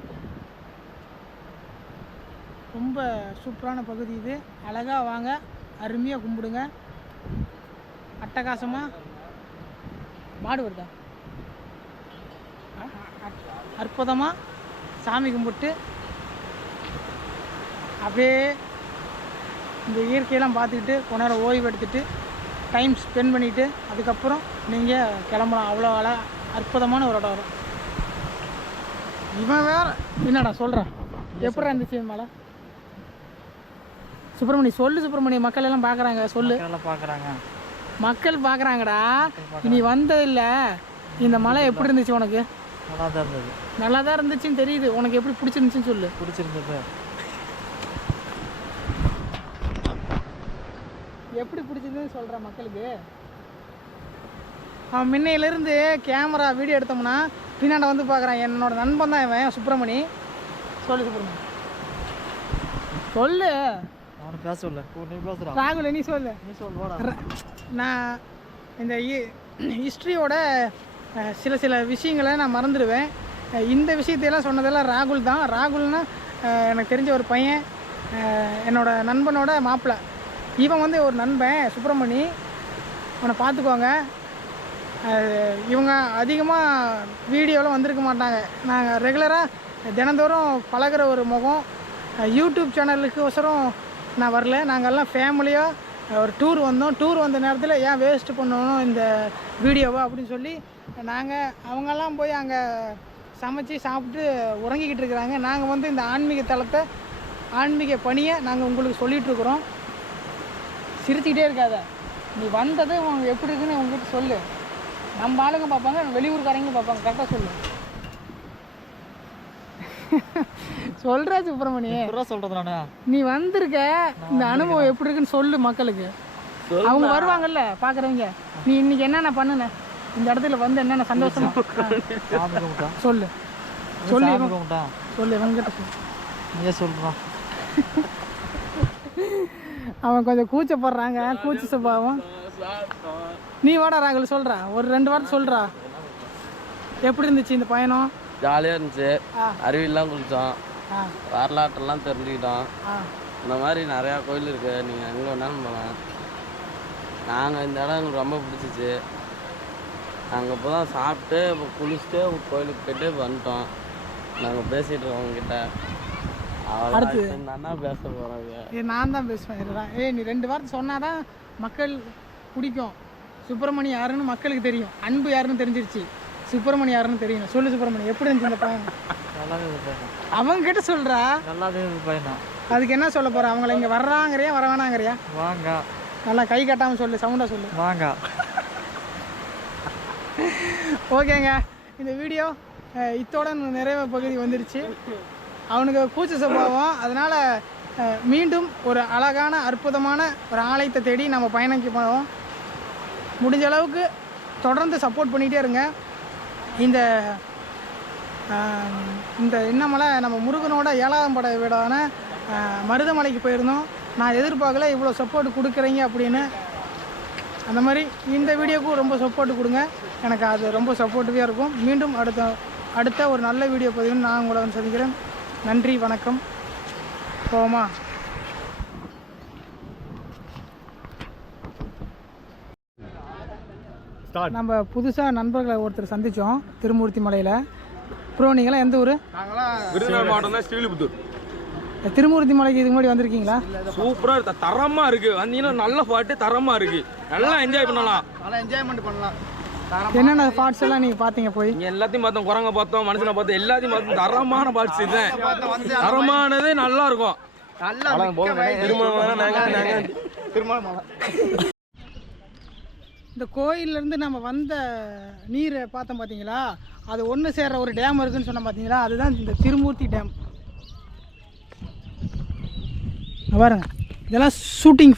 ரொம்ப சூப்பரான பகுதி இது. அழகாக வாங்க, அருமையாக கும்பிடுங்க. அட்டகாசமாக மாடு வருதா, அற்புதமாக சாமி கும்பிட்டு அப்படியே இந்த இயற்கையெல்லாம் பார்த்துக்கிட்டு கொஞ்ச நேரம் ஓய்வு எடுத்துகிட்டு டைம் ஸ்பெண்ட் பண்ணிவிட்டு அதுக்கப்புறம் நீங்கள் கிளம்பலாம். அவ்வளோ அற்புதமான ஒரு இடம் வரும். இவன் வேறு என்னடா சொல்கிறேன், எப்படா இருந்துச்சு மலை? சுப்பிரமணி சொல்லு. சுப்பிரமணி மக்கள் எல்லாம் பார்க்குறாங்க, சொல்லு. பார்க்குறாங்க, மக்கள் பார்க்குறாங்கடா. நீ வந்ததில்லை, இந்த மலை எப்படி இருந்துச்சு உனக்கு? நல்லா தான் இருந்தது. நல்லா தான் இருந்துச்சுன்னு தெரியுது. உனக்கு எப்படி பிடிச்சிருந்துச்சின்னு சொல்லு. பிடிச்சிருந்தது. எப்படி பிடிச்சிருந்துன்னு சொல்கிறேன் மக்களுக்கு. அவன் முன்னையிலேருந்து கேமரா வீடியோ எடுத்தோம்னா பின்னாண்ட வந்து பார்க்குறான். என்னோட நண்பன் தான் இவன் சுப்பிரமணி. சொல்லு சுப்பிரமணி, சொல்லு. அவனை பேச சொல்ல நீ பேசுகிறான் ராகுல் நீ சொல்லு. நீ சொல்லுவாடா. நான் இந்த ஹிஸ்ட்ரியோட சில விஷயங்களை நான் மறந்துடுவேன். இந்த விஷயத்தையெல்லாம் சொன்னதெல்லாம் ராகுல் தான். ராகுல்னா எனக்கு தெரிஞ்ச ஒரு பையன், என்னோட நண்பனோட மாப்பிள்ளை. இவன் வந்து ஒரு நண்பன் சுப்பிரமணி, அவனை பார்த்துக்கோங்க. இவங்க அதிகமாக வீடியோவில் வந்திருக்க மாட்டாங்க. நாங்கள் ரெகுலராக தினந்தோறும் பழகிற ஒரு முகம். யூடியூப் சேனலுக்கு ஒசரம் நான் வரல. நாங்கள்லாம் ஃபேமிலியாக ஒரு டூர் வந்தோம். டூர் வந்த நேரத்தில் ஏன் வேஸ்ட் பண்ணணும் இந்த வீடியோவை அப்படின்னு சொல்லி அவங்கெல்லாம் போய் அங்கே சமைச்சு சாப்பிட்டு உறங்கிக்கிட்டு இருக்கிறாங்க. நாங்கள் வந்து இந்த ஆன்மீக தளத்தை, ஆன்மீக பணியை நாங்கள் உங்களுக்கு சொல்லிகிட்ருக்குறோம். சிரிச்சுக்கிட்டே இருக்காத. நீ வந்தது உனக்கு எப்படி இருக்குன்னு உங்ககிட்ட சொல்லு. நம்ம ஆளுங்க பார்ப்பாங்க, வெளியூர்காரங்க பார்ப்பாங்க. கரெக்டாக சொல்லு. சொல்கிறா சுப்பிரமணி, சொல்கிறது நான். நீ வந்திருக்க, இந்த அனுபவம் எப்படி இருக்குன்னு சொல்லு மக்களுக்கு. அவங்க வருவாங்கல்ல பார்க்குறவங்க. நீ இன்னைக்கு என்னென்ன பண்ணுன, இந்த இடத்துல வந்து என்னென்ன சந்தோஷமா சொல்லு. சொல்லு சொல்லு இவங்கிட்ட சொல்லு. நீயே சொல்கிறான். அவன் கொஞ்சம் கூச்சப்படுறாங்க, கூச்ச சுபாவம். நீ வாடா ராகுல் சொல்கிறா, ஒரு 2 வார்த்தை சொல்கிறா. எப்படி இருந்துச்சு இந்த பயணம்? ஜாலியாக இருந்துச்சு. அருவிலாம் குளித்தோம், வரலாற்றெல்லாம் தெரிஞ்சுக்கிட்டோம். இந்த மாதிரி நிறையா கோயில் இருக்குது, நீங்கள் எங்கே வேணாலும் போகலாம். நாங்கள் இந்த இடம் எங்களுக்கு ரொம்ப பிடிச்சிச்சு. நாங்கள் இப்போ தான் சாப்பிட்டு இப்போ குளிச்சுட்டு கோயிலுக்கு போய்ட்டு வந்துட்டோம். நாங்கள் பேசிகிட்டு இருக்கோம் உங்ககிட்ட. அடுத்து நான் பேச போகிறாங்க. நான் தான் பேசுவேன். நீ 2 வார்த்தை சொன்னாதான் மக்கள் பிடிக்கும். சுப்பிரமணி யாருன்னு மக்களுக்கு தெரியும். அன்பு யாருன்னு தெரிஞ்சிருச்சு, சுப்பிரமணி யாருன்னு தெரியும். சொல்லு சுப்பிரமணி, எப்படி இருந்துச்சு இந்த பையன்? அவங்க கிட்ட சொல்றா. நல்லா பையனா. அதுக்கு என்ன சொல்ல போற? அவங்கள இங்க வர்றாங்கறியா வர வேணாங்கறியா? வாங்க. நல்லா கை கட்டாம சொல்லு, சவுண்டா சொல்லு. வாங்க. ஓகேங்க, இந்த வீடியோ இத்தோட நிறைவு பகுதி வந்துருச்சு. அவனுக்கு கூச்ச சுபாவம், அதனால மீண்டும் ஒரு அழகான அற்புதமான ஒரு ஆலயத்தை தேடி நம்ம பயணிக்க போவோம். முடிஞ்ச அளவுக்கு தொடர்ந்து சப்போர்ட் பண்ணிகிட்டே இருங்க. இந்த இன்னமலை நம்ம முருகனோட 7ஆம் படை வீடான மருதமலைக்கு போயிருந்தோம். நான் எதிர்பார்க்கல இவ்வளோ சப்போர்ட் கொடுக்குறீங்க அப்படின்னு. அந்த மாதிரி இந்த வீடியோவுக்கும் ரொம்ப சப்போர்ட் கொடுங்க, எனக்கு அது ரொம்ப சப்போர்ட்டிவாக இருக்கும். மீண்டும் அடுத்த ஒரு நல்ல வீடியோ பதிவுன்னு நான் உங்களை வந்து சந்திக்கிறேன். நன்றி, வணக்கம். போமா. நம்ம புதுசாக நண்பர்களை ஒருத்தர் சந்தித்தோம் திருமூர்த்தி மலையில். ப்ரோ, நீங்களாம் எந்த ஊர்? விருதுநகர் மாவட்டம் தான், ஸ்ரீவில்லிபுத்தூர். திருமூர்த்தி மலைக்கு இதுக்கு முன்னாடி வந்திருக்கீங்களா? சூப்பராக இருக்கு, தரமாக இருக்குது. வந்தீங்கன்னா நல்ல பாட்டு, தரமாக இருக்குது. நல்லா என்ஜாய் பண்ணலாம், நல்லா என்ஜாய்மெண்ட் பண்ணலாம். என்னென்ன பார்ட்ஸ் எல்லாம் நீங்கள் பார்த்தீங்க? போய் இங்கே எல்லாத்தையும் பார்த்தோம், குரங்க பார்த்தோம், மனுஷனை பார்த்தோம், எல்லாத்தையும் பார்த்தோம். தரமான பார்ட்ஸ் இதுதான், தரமானதே நல்லா இருக்கும். இந்த கோயிலேருந்து நம்ம வந்த நீரை பார்த்தோம் பார்த்தீங்களா, அது ஒன்று சேர்ற ஒரு டேம் இருக்குன்னு சொன்னோம் பார்த்தீங்களா, அதுதான் இந்த திருமூர்த்தி டேம். பாருங்க, இதெல்லாம் ஷூட்டிங்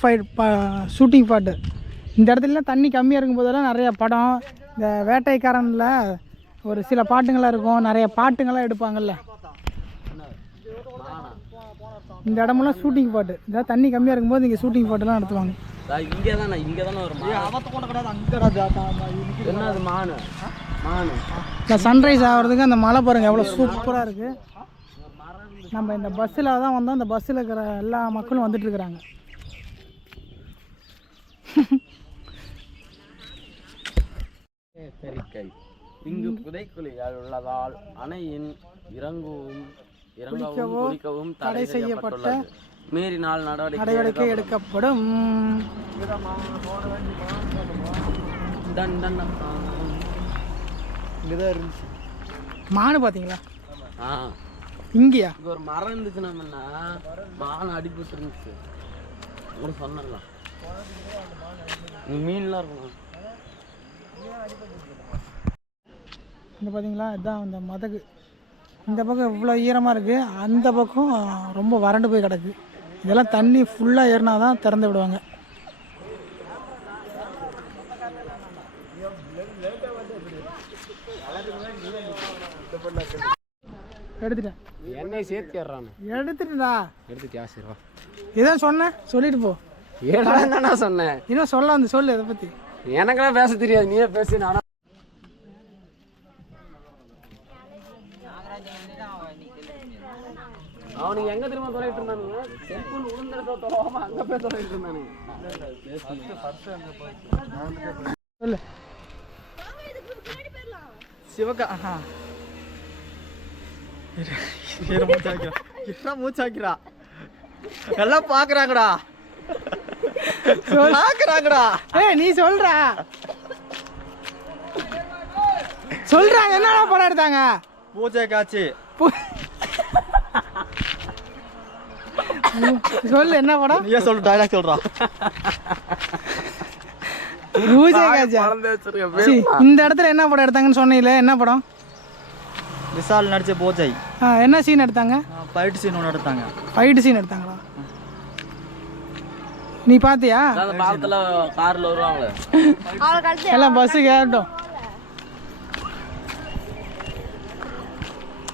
ஸ்பாட்டு. இந்த இடத்துலலாம் தண்ணி கம்மியாக இருக்கும் போதெல்லாம் நிறைய படம், இந்த வேட்டைக்காரனில் ஒரு சில பாட்டுங்கள்லாம் இருக்கும், நிறைய பாட்டுங்கள்லாம் எடுப்பாங்கல்ல. இந்த இடமெல்லாம் ஷூட்டிங் ஸ்பாட்டு. இதாவது தண்ணி கம்மியாக இருக்கும்போது இங்கே ஷூட்டிங் ஸ்பாட்டெல்லாம் நடத்துவாங்க. இங்கே தானே ஒரு மானு. இந்த சன்ரைஸ் ஆகிறதுக்கு அந்த மலை பாருங்கள் எவ்வளோ சூப்பராக இருக்குது. நம்ம இந்த பஸ்ஸில் தான் வந்தோம். இந்த பஸ்ஸில் இருக்கிற எல்லா மக்களும் வந்துட்டுருக்குறாங்க. இங்கு புதைக்குழிகள் உள்ளதால் அணையின் இறங்கவும் குளிக்கவும் தடை செய்யப்பட்ட மீறினால் நடவடிக்கை எடுக்கப்படும். மானு பார்த்தீங்களா? இங்கேயா? இங்கே ஒரு மரம் இருந்துச்சுன்னா மான் அடிபட்டு இருந்துச்சு. கூட சொன்னலாம், மீன்லாம் இருக்கும். இந்த பார்த்தீங்களா, இதுதான் அந்த மதகு. இந்த பக்கம் இவ்வளோ ஈரமாக இருக்குது, அந்த பக்கம் ரொம்ப வறண்டு போய் கிடக்கு. இதெல்லாம் தண்ணி ஃபுல்லாக ஏறினா தான் திறந்து விடுவாங்க. எடுத்துட்டேன். என்னை சேர்த்து எடுத்துட்டா. எடுத்துட்டியா? சரி வா. இதான் சொன்னேன் சொல்லிட்டு போ. ஏடா தானே சொன்னேன். இன்னும் சொல்ல வந்து சொல்லு இதை பற்றி. எனக்கெல்லாம் பேச தெரியாது, நீயே பேசு. நானும் அவனுக்கு எங்க திரும்ப தொலைட்டு இருந்தானுங்க, செல்போன் உளுந்தெடுத்த தொலைவாம அங்க போய் தொலைட்டு இருந்தானுங்க. சொல்லு. சிவகா மூச்சாக்கிறா எல்லாம் பாக்குறாங்கடா பாக்குறாங்கடா. ஏய் நீ சொல்றா சொல்றாங்க. என்னடா படம் எடுத்தாங்க? பூஜை காட்சி. சொல்லு என்ன படம்? நீயே சொல்லு, டைலாக் சொல்றா. பூஜை காட்சியா? சீ, இந்த இடத்துல என்ன படம் எடுத்தாங்கன்னு சொன்னீங்களே, என்ன படம்? விஷால் நடிச்ச பூஜை. என்ன சீன் எடுத்தாங்க? ஃபைட் சீன் ஒன்று எடுத்தாங்க. ஃபைட் சீன் எடுத்தாங்களா? நீ பாத்தியா? பாலத்துல கார்ல வருவாங்களே எல்லாம் பஸ்ஸு கேட்டோம்.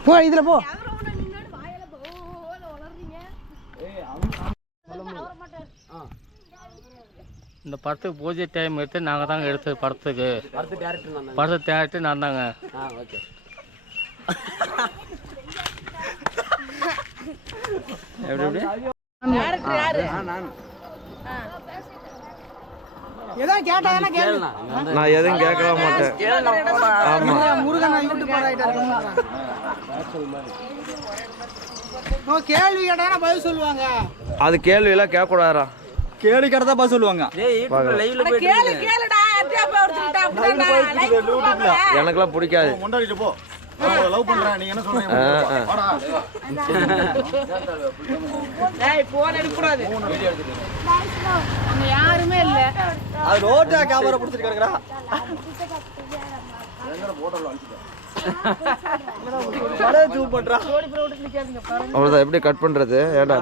போ இதுல போ. இந்த படத்துக்கு பூஜை டைம் எடுத்து நாங்கள் தாங்க எடுத்தது படத்துக்கு. படத்தை டேரக்டர் நான் தாங்க. ஓகே. எப்படி எதாவது கேட்டா என்ன கேளு. நான் எதுவும் கேட்கவே மாட்டேன். முருகன் யூடியூப் ஆகிட்டாரு. கேள்வி கேட்டா பதில் சொல்லுவாங்க. அது கேள்வியெல்லாம் கேட்கக்கூடாதா? கேள்வி கேட்டதா பதில் சொல்லுவாங்க. எனக்கெல்லாம் பிடிக்காது. கொண்டாடிட்டு போ. லவ் பண்றேன், நீ என்ன சொல்றீங்க? யாருமே இல்ல. அது ரோட்டா கேமரா பிடிச்சிட்டு கிடக்குறா. அவ்வளோதான். எப்படி கட் பண்றது? ஏடா